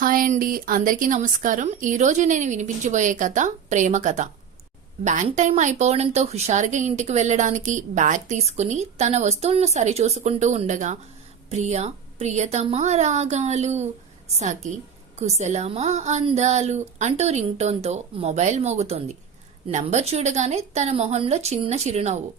Hi అండి, అందరికీ నమస్కారం. ఈరోజు నేను వినిపించబోయే కథ ప్రేమ కథ. బ్యాంక్ టైం అయిపోవడంతో హుషారుగా ఇంటికి వెళ్లడానికి బ్యాగ్ తీసుకుని తన వస్తువులను సరిచూసుకుంటూ ఉండగా ప్రియతమా రాగాలు, సఖి కుశలమా అందాలు అంటూ రింగ్ టోన్ తో మొబైల్ మోగుతోంది. నంబర్ చూడగానే తన మొహంలో చిన్న చిరునవ్వు.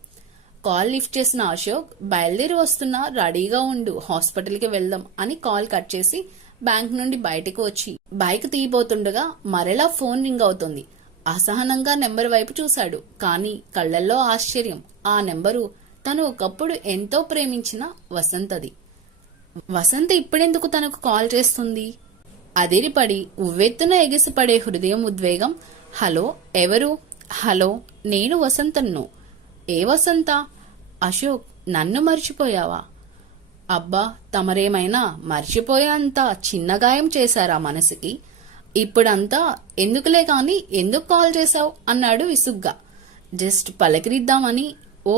కాల్ లిఫ్ట్ చేసిన అశోక్, బయలుదేరి వస్తున్నా, రెడీగా ఉండు, హాస్పిటల్ కి వెళ్దాం అని కాల్ కట్ చేసి బ్యాంక్ నుండి బయటకు వచ్చి బైక్ తీయబోతుండగా మరలా ఫోన్ రింగ్ అవుతుంది. అసహనంగా నెంబర్ వైపు చూశాడు. కానీ కళ్లల్లో ఆశ్చర్యం. ఆ నెంబరు తను ఒకప్పుడు ఎంతో ప్రేమించిన వసంతది. వసంత ఇప్పుడెందుకు తనకు కాల్ చేస్తుంది? అదిరిపడి ఉవ్వెత్తున ఎగిసిపడే హృదయం ఉద్వేగం. హలో, ఎవరు? హలో, నేను వసంతన్ను. ఏ వసంత? అశోక్, నన్ను మర్చిపోయావా? అబ్బా, తమరేమైనా మర్చిపోయేంత చిన్న గాయం చేశారా మనసుకి? ఇప్పుడంతా ఎందుకులే కాని ఎందుకు కాల్ చేశావు అన్నాడు విసుగ్గా. జస్ట్ పలకరిద్దామని. ఓ,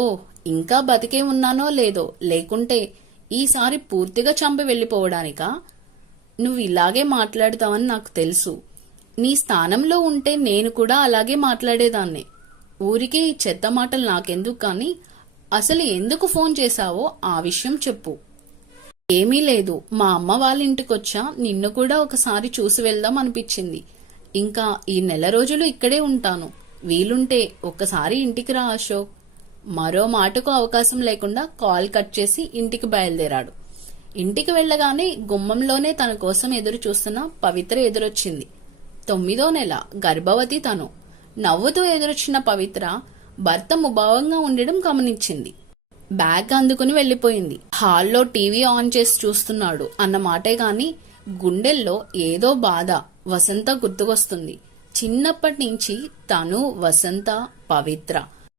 ఇంకా బతికే ఉన్నానో లేదో, లేకుంటే ఈసారి పూర్తిగా చంపి వెళ్లిపోవడానికా? నువ్వు ఇలాగే మాట్లాడుతావని నాకు తెలుసు. నీ స్థానంలో ఉంటే నేను కూడా అలాగే మాట్లాడేదాన్ని. ఊరికే ఈ చెత్త మాటలు నాకెందుకు కాని అసలు ఎందుకు ఫోన్ చేశావో ఆ విషయం చెప్పు. ఏమీ లేదు, మా అమ్మ వాళ్ళ ఇంటికొచ్చా, నిన్ను కూడా ఒకసారి చూసి వెళ్దాం అనిపించింది. ఇంకా ఈ నెల రోజులు ఇక్కడే ఉంటాను. వీలుంటే ఒక్కసారి ఇంటికి రా అశోక్. మరో మాటకు అవకాశం లేకుండా కాల్ కట్ చేసి ఇంటికి బయలుదేరాడు. ఇంటికి వెళ్లగానే గుమ్మంలోనే తన కోసం ఎదురు చూస్తున్న పవిత్ర ఎదురొచ్చింది. 9వ నెల గర్భవతి తను. నవ్వుతూ ఎదురొచ్చిన పవిత్ర భర్త ముభావంగా ఉండడం గమనించింది. బ్యాగ్ అందుకుని వెళ్లిపోయింది. హాల్లో టీవీ ఆన్ చేసి చూస్తున్నాడు అన్న మాటే గాని గుండెల్లో ఏదో బాధ. వసంత గుర్తుకొస్తుంది. చిన్నప్పటి నుంచి తను, వసంత, పవిత్ర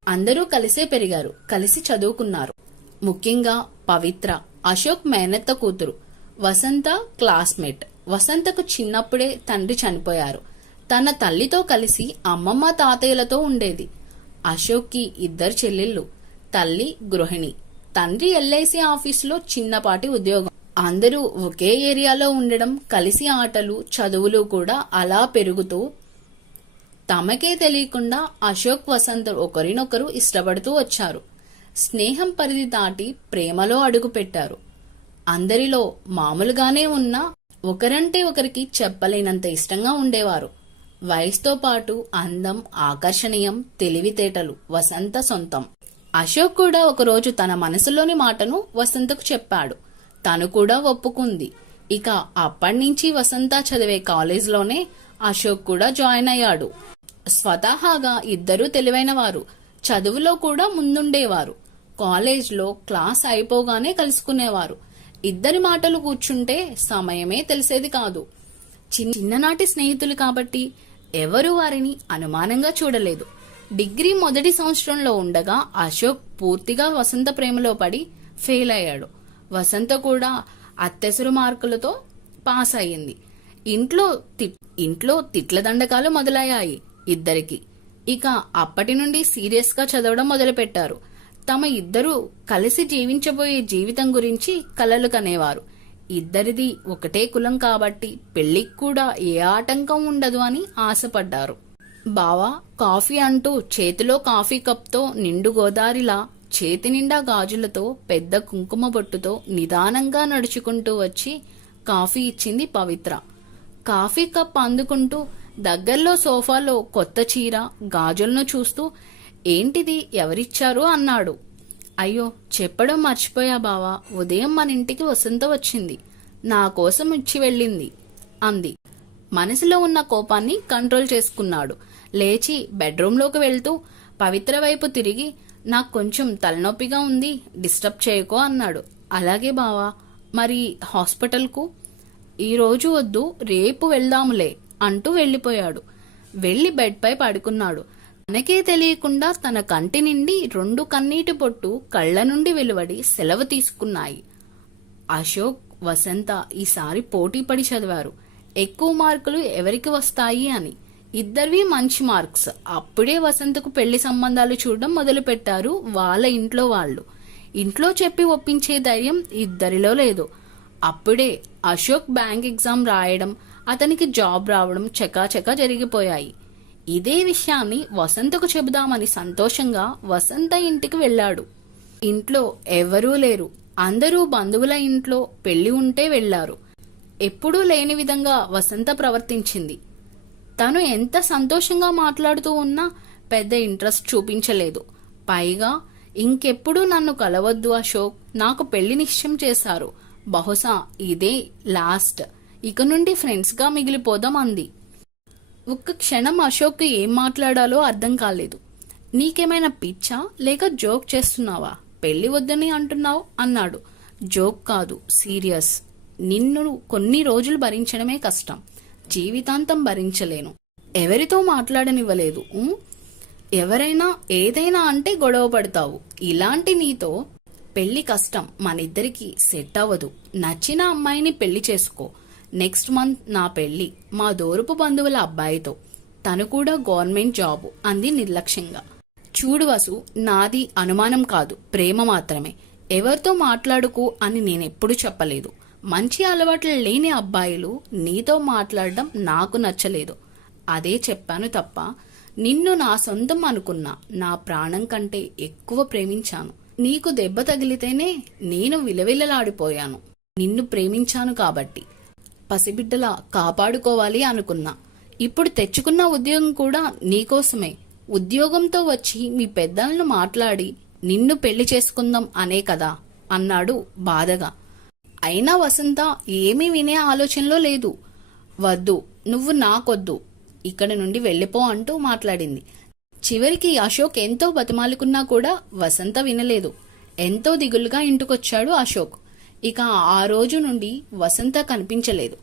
అందరూ కలిసే పెరిగారు, కలిసి చదువుకున్నారు. ముఖ్యంగా పవిత్ర అశోక్ మేనత్త కూతురు. వసంత క్లాస్మేట్. వసంతకు చిన్నప్పుడే తండ్రి చనిపోయారు. తన తల్లితో కలిసి అమ్మమ్మ తాతయ్యలతో ఉండేది. అశోక్ కి 2 చెల్లెళ్ళు. తల్లి గృహిణి, తండ్రి ఎల్ఐసి ఆఫీసులో చిన్నపాటి ఉద్యోగం. అందరూ ఒకే ఏరియాలో ఉండడం, కలిసి ఆటలు, చదువులు కూడా అలా పెరుగుతూ తమకే తెలియకుండా అశోక్, వసంత ఒకరినొకరు ఇష్టపడుతూ వచ్చారు. స్నేహం పరిధి దాటి ప్రేమలో అడుగు పెట్టారు. అందరిలో మామూలుగానే ఉన్నా ఒకరంటే ఒకరికి చెప్పలేనంత ఇష్టంగా ఉండేవారు. వయసుతో పాటు అందం, ఆకర్షణీయం, తెలివితేటలు వసంత సొంతం. అశోక్ కూడా ఒకరోజు తన మనసులోని మాటను వసంతకు చెప్పాడు. తను కూడా ఒప్పుకుంది. ఇక అప్పటినుంచి వసంత చదివే కాలేజ్లోనే అశోక్ కూడా జాయిన్ అయ్యాడు. స్వతహాగా ఇద్దరూ తెలివైన వారు. చదువులో కూడా ముందుండేవారు. కాలేజ్లో క్లాస్ అయిపోగానే కలుసుకునేవారు. ఇద్దరి మాటలు కూర్చుంటే సమయమే తెలిసేది కాదు. చిన్ననాటి స్నేహితులు కాబట్టి ఎవరూ వారిని అనుమానంగా చూడలేదు. డిగ్రీ మొదటి సంవత్సరంలో ఉండగా అశోక్ పూర్తిగా వసంత ప్రేమలో పడి ఫెయిల్ అయ్యాడు. వసంత కూడా అత్యవసర మార్కులతో పాస్ అయ్యింది. ఇంట్లో తిట్ల దండకాలు మొదలయ్యాయి ఇద్దరికి. ఇక అప్పటి నుండి సీరియస్ గా చదవడం మొదలుపెట్టారు. తమ ఇద్దరూ కలిసి జీవించబోయే జీవితం గురించి కలలు కనేవారు. ఇద్దరిది ఒకటే కులం కాబట్టి పెళ్లికి కూడా ఏ ఆటంకం ఉండదు అని ఆశపడ్డారు. బావా, కాఫీ అంటూ చేతిలో కాఫీ కప్తో నిండు గోదారిలా చేతి నిండా గాజులతో పెద్ద కుంకుమ బొట్టుతో నిదానంగా నడుచుకుంటూ వచ్చి కాఫీ ఇచ్చింది పవిత్ర. కాఫీ కప్ అందుకుంటూ దగ్గర్లో సోఫాలో కొత్త చీర, గాజులను చూస్తూ ఏంటిది, ఎవరిచ్చారు అన్నాడు. అయ్యో, చెప్పడం మర్చిపోయా బావా, ఉదయం మన ఇంటికి వసంత వచ్చింది, నా కోసం ఇచ్చి వెళ్ళింది అంది. మనసులో ఉన్న కోపాన్ని కంట్రోల్ చేసుకున్నాడు. లేచి బెడ్రూంలోకి వెళ్తూ పవిత్ర వైపు తిరిగి, నాకు కొంచెం తలనొప్పిగా ఉంది, డిస్టర్బ్ చేయకో అన్నాడు. అలాగే బావా, మరి హాస్పిటల్కు? ఈరోజు వద్దు, రేపు వెళ్దాములే అంటూ వెళ్లిపోయాడు. వెళ్లి బెడ్ పై పడుకున్నాడు. తనకే తెలియకుండా తన కంటి నుండి 2 కన్నీటి పొట్టు కళ్ల నుండి వెలువడి సెలవు తీసుకున్నాయి. అశోక్, వసంత ఈసారి పోటీపడి చదివారు. ఎక్కువ మార్కులు ఎవరికి వస్తాయి అని. ఇద్దరివి మంచి మార్క్స్. అప్పుడే వసంతకు పెళ్లి సంబంధాలు చూడడం మొదలు పెట్టారు వాళ్ళ ఇంట్లో వాళ్ళు. ఇంట్లో చెప్పి ఒప్పించే ధైర్యం ఇద్దరిలో లేదు. అప్పుడే అశోక్ బ్యాంక్ ఎగ్జామ్ రాయడం, అతనికి జాబ్ రావడం చకాచకా జరిగిపోయాయి. ఇదే విషయాన్ని వసంతకు చెబుదామని సంతోషంగా వసంత ఇంటికి వెళ్ళాడు. ఇంట్లో ఎవరూ లేరు. అందరూ బంధువుల ఇంట్లో పెళ్లి ఉంటే వెళ్లారు. ఎప్పుడూ లేని విధంగా వసంత ప్రవర్తించింది. తను ఎంత సంతోషంగా మాట్లాడుతూ ఉన్నా పెద్ద ఇంట్రెస్ట్ చూపించలేదు. పైగా ఇంకెప్పుడు నన్ను కలవద్దు అశోక్, నాకు పెళ్లి నిశ్చయం చేశారు, బహుశా ఇదే లాస్ట్, ఇక నుండి ఫ్రెండ్స్ గా మిగిలిపోదాం అంది. ఒక్క క్షణం అశోక్ ఏం మాట్లాడాలో అర్థం కాలేదు. నీకేమైనా పిచ్చా లేక జోక్ చేస్తున్నావా? పెళ్లి వద్దని అంటున్నావు అన్నాడు. జోక్ కాదు, సీరియస్. నిన్ను కొన్ని రోజులు భరించడమే కష్టం, జీవితాంతం భరించలేను. ఎవరితో మాట్లాడనివ్వలేదు. ఎవరైనా ఏదైనా అంటే గొడవ పడతావు. ఇలాంటి నీతో పెళ్లి కష్టం, మనిద్దరికి సెట్ అవ్వదు. నచ్చిన అమ్మాయిని పెళ్లి చేసుకో. నెక్స్ట్ మంత్ నా పెళ్లి మా దూరపు బంధువుల అబ్బాయితో, తను కూడా గవర్నమెంట్ జాబు అంది నిర్లక్ష్యంగా. చూడు వసు, నాది అనుమానం కాదు, ప్రేమ మాత్రమే. ఎవరితో మాట్లాడుకు అని నేనెప్పుడు చెప్పలేదు. మంచి అలవాట్లు లేని అబ్బాయిలు నీతో మాట్లాడడం నాకు నచ్చలేదు, అదే చెప్పాను తప్ప నిన్ను నా సొంతం అనుకున్నా. నా ప్రాణం కంటే ఎక్కువ ప్రేమించాను. నీకు దెబ్బ తగిలితేనే నేను విలవిలలాడిపోయాను. నిన్ను ప్రేమించాను కాబట్టి పసిబిడ్డలా కాపాడుకోవాలి అనుకున్నా. ఇప్పుడు తెచ్చుకున్న ఉద్యోగం కూడా నీకోసమే. ఉద్యోగంతో వచ్చి మీ పెద్దలను మాట్లాడి నిన్ను పెళ్లి చేసుకుందాం అనే కదా అన్నాడు బాధగా. అయినా వసంత ఏమీ వినే ఆలోచనలో లేదు. వద్దు, నువ్వు నాకొద్దు, ఇక్కడి నుండి వెళ్ళిపో అంటూ మాట్లాడింది. చివరికి అశోక్ ఎంతో బతిమాలుకున్నా కూడా వసంత వినలేదు. ఎంతో దిగులుగా ఇంటికొచ్చాడు అశోక్. ఇక ఆ రోజు నుండి వసంత కనిపించలేదు.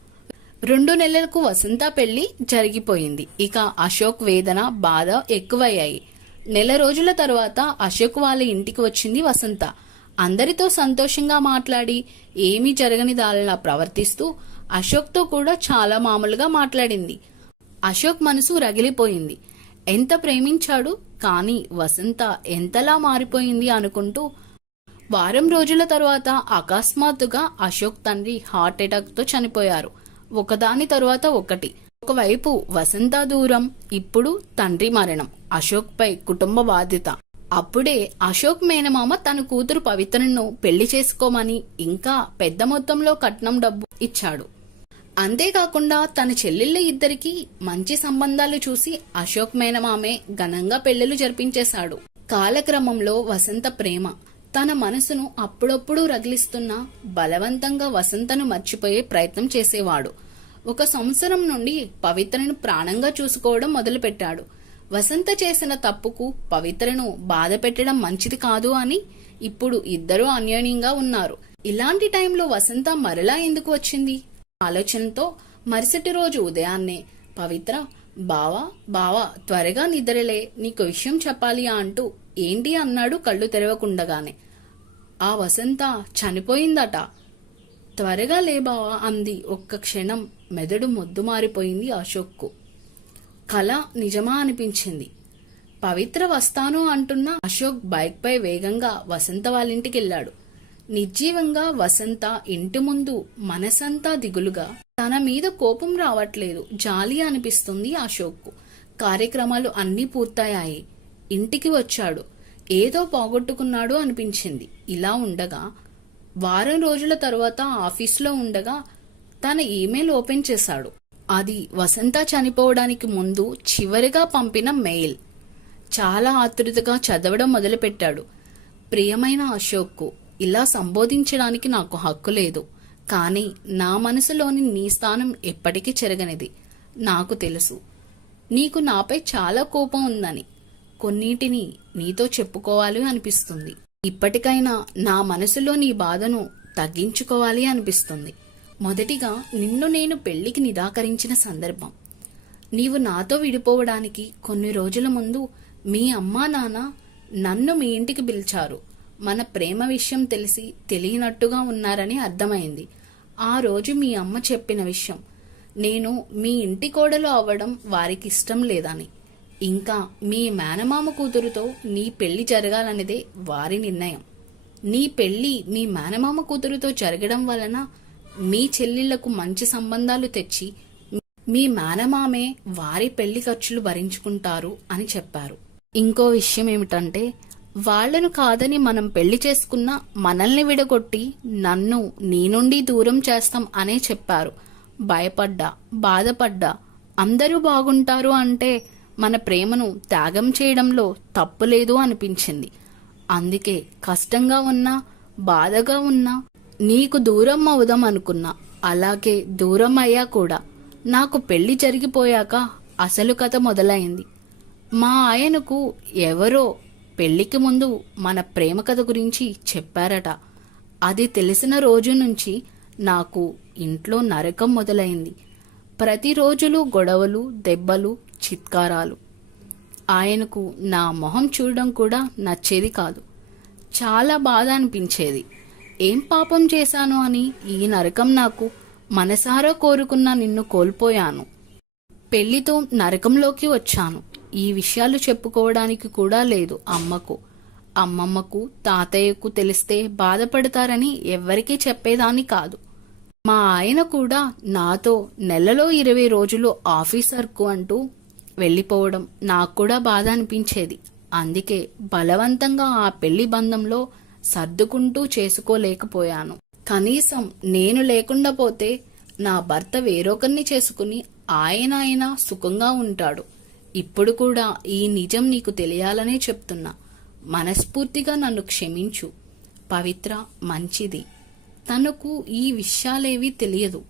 2 నెలలకు వసంత పెళ్లి జరిగిపోయింది. ఇక అశోక్ వేదన, బాధ ఎక్కువయ్యాయి. నెల రోజుల తర్వాత అశోక్ వాళ్ళ ఇంటికి వచ్చింది వసంత. అందరితో సంతోషంగా మాట్లాడి ఏమీ జరగని దానిలా ప్రవర్తిస్తూ అశోక్తో కూడా చాలా మామూలుగా మాట్లాడింది. అశోక్ మనసు రగిలిపోయింది. ఎంత ప్రేమించాడు, కానీ వసంత ఎంతలా మారిపోయింది అనుకుంటూ. వారం రోజుల తర్వాత అకస్మాత్తుగా అశోక్ తండ్రి హార్ట్ అటాక్ తో చనిపోయారు. ఒకదాని తరువాత ఒకటి. ఒకవైపు వసంత దూరం, ఇప్పుడు తండ్రి మరణం. అశోక్ పై కుటుంబ బాధ్యత. అప్పుడే అశోక్ మేనమామ తన కూతురు పవిత్రను పెళ్లి చేసుకోమని ఇంకా పెద్ద మొత్తంలో కట్నం డబ్బు ఇచ్చాడు. అంతేకాకుండా తన చెల్లెళ్ళ ఇద్దరికి మంచి సంబంధాలు చూసి అశోక్ మేనమామే ఘనంగా పెళ్లిళ్లు జరిపించేశాడు. కాలక్రమంలో వసంత ప్రేమ తన మనసును అప్పుడప్పుడు రగిలిస్తున్నా బలవంతంగా వసంతను మర్చిపోయే ప్రయత్నం చేసేవాడు. 1 సంవత్సరం నుండి పవిత్రను ప్రాణంగా చూసుకోవడం మొదలుపెట్టాడు. వసంత చేసిన తప్పుకు పవిత్రను బాధ పెట్టడం మంచిది కాదు అని ఇప్పుడు ఇద్దరూ అన్యోన్యంగా ఉన్నారు. ఇలాంటి టైంలో వసంత మరలా ఎందుకు వచ్చింది ఆలోచనతో మరుసటి రోజు ఉదయాన్నే పవిత్ర, బావా త్వరగా నిద్రలే, నీకు విషయం చెప్పాలి అంటూ ఏంటి అన్నాడు కళ్ళు తెరవకుండగానే. ఆ వసంత చనిపోయిందట. త్వరగా లే బావా అంది. ఒక్క క్షణం మెదడు మొద్దు మారిపోయింది అశోక్కు. కళ నిజమా అనిపించింది. పవిత్ర వస్తాను అంటున్న అశోక్ బైక్ పై వేగంగా వసంత వాళ్ళింటికెళ్లాడు. నిర్జీవంగా వసంత ఇంటి ముందు మనసంతా దిగులుగా. తన మీద కోపం రావట్లేదు, జాలి అనిపిస్తుంది అశోక్కు. కార్యక్రమాలు అన్నీ పూర్తయ్యాయి. ఇంటికి వచ్చాడు. ఏదో పోగొట్టుకున్నాడు అనిపించింది. ఇలా ఉండగా వారం రోజుల తర్వాత ఆఫీసులో ఉండగా తన ఈమెయిల్ ఓపెన్ చేశాడు. అది వసంత చనిపోవడానికి ముందు చివరిగా పంపిన మెయిల్. చాలా ఆతృతగా చదవడం మొదలుపెట్టాడు. ప్రియమైన అశోక్కు, ఇలా సంబోధించడానికి నాకు హక్కు లేదు, కానీ నా మనసులోని నీ స్థానం ఎప్పటికీ చెరగనిది. నాకు తెలుసు నీకు నాపై చాలా కోపం ఉందని. కొన్నిటిని నీతో చెప్పుకోవాలి అనిపిస్తుంది. ఇప్పటికైనా నా మనసులో నీ బాధను తగ్గించుకోవాలి అనిపిస్తుంది. మొదటిగా నిన్ను నేను పెళ్లికి నిరాకరించిన సందర్భం. నీవు నాతో విడిపోవడానికి కొన్ని రోజుల ముందు మీ అమ్మా నాన్న నన్ను మీ ఇంటికి పిలిచారు. మన ప్రేమ విషయం తెలిసి తెలియనట్టుగా ఉన్నారని అర్థమైంది. ఆ రోజు మీ అమ్మ చెప్పిన విషయం, నేను మీ ఇంటి కోడలు అవ్వడం వారికి ఇష్టం లేదని, ఇంకా మీ మేనమామ కూతురుతో నీ పెళ్లి జరగాలనేదే వారి నిర్ణయం. నీ పెళ్లి మీ మేనమామ కూతురుతో జరగడం వలన మీ చెల్లెళ్లకు మంచి సంబంధాలు తెచ్చి మీ మేనమామే వారి పెళ్లి ఖర్చులు భరించుకుంటారు అని చెప్పారు. ఇంకో విషయం ఏమిటంటే, వాళ్లను కాదని మనం పెళ్లి చేసుకున్నా మనల్ని విడగొట్టి నన్ను నీ నుండి దూరం చేస్తాం అనే చెప్పారు. భయపడ్డా, బాధపడ్డా. అందరూ బాగుంటారు అంటే మన ప్రేమను త్యాగం చేయడంలో తప్పులేదు అనిపించింది. అందుకే కష్టంగా ఉన్నా, బాధగా ఉన్నా నీకు దూరం అవుదాం అనుకున్నా. అలాగే దూరం అయ్యా కూడా. నాకు పెళ్లి జరిగిపోయాక అసలు కథ మొదలైంది. మా ఆయనకు ఎవరో పెళ్లికి ముందు మన ప్రేమ కథ గురించి చెప్పారట. అది తెలిసిన రోజు నుంచి నాకు ఇంట్లో నరకం మొదలైంది. ప్రతిరోజులు గొడవలు, దెబ్బలు, చిత్కారాలు. ఆయనకు నా మొహం చూడడం కూడా నచ్చేది కాదు. చాలా బాధ అనిపించేది. ఏం పాపం చేశాను అని ఈ నరకం నాకు? మనసారా కోరుకున్న నిన్ను కోల్పోయాను. పెళ్లితో నరకంలోకి వచ్చాను. ఈ విషయాలు చెప్పుకోవడానికి కూడా లేదు అమ్మకు. అమ్మమ్మకు, తాతయ్యకు తెలిస్తే బాధపడతారని ఎవ్వరికీ చెప్పేదాన్ని కాదు. మా ఆయన కూడా నాతో నెలలో 20 రోజులు ఆఫీసర్కు అంటూ వెళ్ళిపోవడం నాకు కూడా బాధ అనిపించేది. అందుకే బలవంతంగా ఆ పెళ్లి బంధంలో సర్దుకుంటూ చేసుకోలేకపోయాను. కనీసం నేను లేకుండా పోతే నా భర్త వేరొకరిని చేసుకుని ఆయన సుఖంగా ఉంటాడు. ఇప్పుడు కూడా ఈ నిజం నీకు తెలియాలనే చెప్తున్నా. మనస్ఫూర్తిగా నన్ను క్షమించు. పవిత్ర మంచిది. తనకు ఈ విషయాలేవి తెలియదు.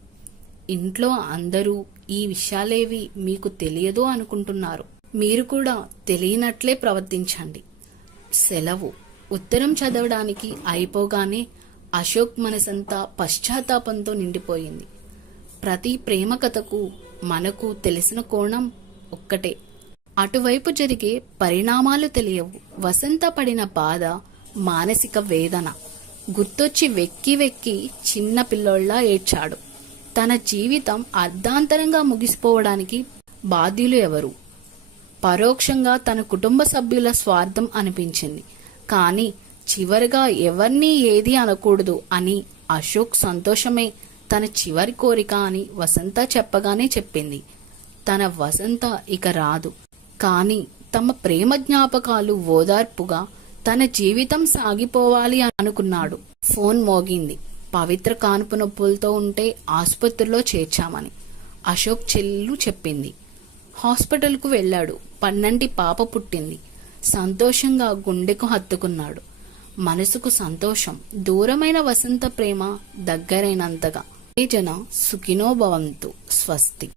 ఇంట్లో అందరూ ఈ విషయాలేవి మీకు తెలియదు అనుకుంటున్నారు. మీరు కూడా తెలియనట్లే ప్రవర్తించండి. సెలవు. ఉత్తరం చదవడానికి అయిపోగానే అశోక్ మనసంతా పశ్చాత్తాపంతో నిండిపోయింది. ప్రతి ప్రేమ కథకు మనకు తెలిసిన కోణం ఒక్కటే. అటువైపు జరిగే పరిణామాలు తెలియవు. వసంత పడిన బాధ, మానసిక వేదన గుర్తొచ్చి వెక్కి వెక్కి చిన్న పిల్లోళ్లా ఏడ్చాడు. తన జీవితం అర్ధాంతరంగా ముగిసిపోవడానికి బాధ్యులు ఎవరు? పరోక్షంగా తన కుటుంబ సభ్యుల స్వార్థం అనిపించింది. కానీ చివరిగా ఎవరినీ ఏది అనకూడదు అని అశోక్ సంతోషమే తన చివరి కోరిక అని వసంత చెప్పగానే చెప్పింది. తన వసంత ఇక రాదు. కానీ తమ ప్రేమ జ్ఞాపకాలు ఓదార్పుగా తన జీవితం సాగిపోవాలి అనుకున్నాడు. ఫోన్ మోగింది. పవిత్ర కానుపు నొప్పులతో ఉంటే ఆసుపత్రిలో చేర్చామని అశోక్ చెల్లు చెప్పింది. హాస్పిటల్కు వెళ్ళాడు. పన్నంటి పాప పుట్టింది. సంతోషంగా గుండెకు హత్తుకున్నాడు. మనసుకు సంతోషం. దూరమైన వసంత ప్రేమ దగ్గరైనంతగా. జన సుఖినో భవంతు. స్వస్తి.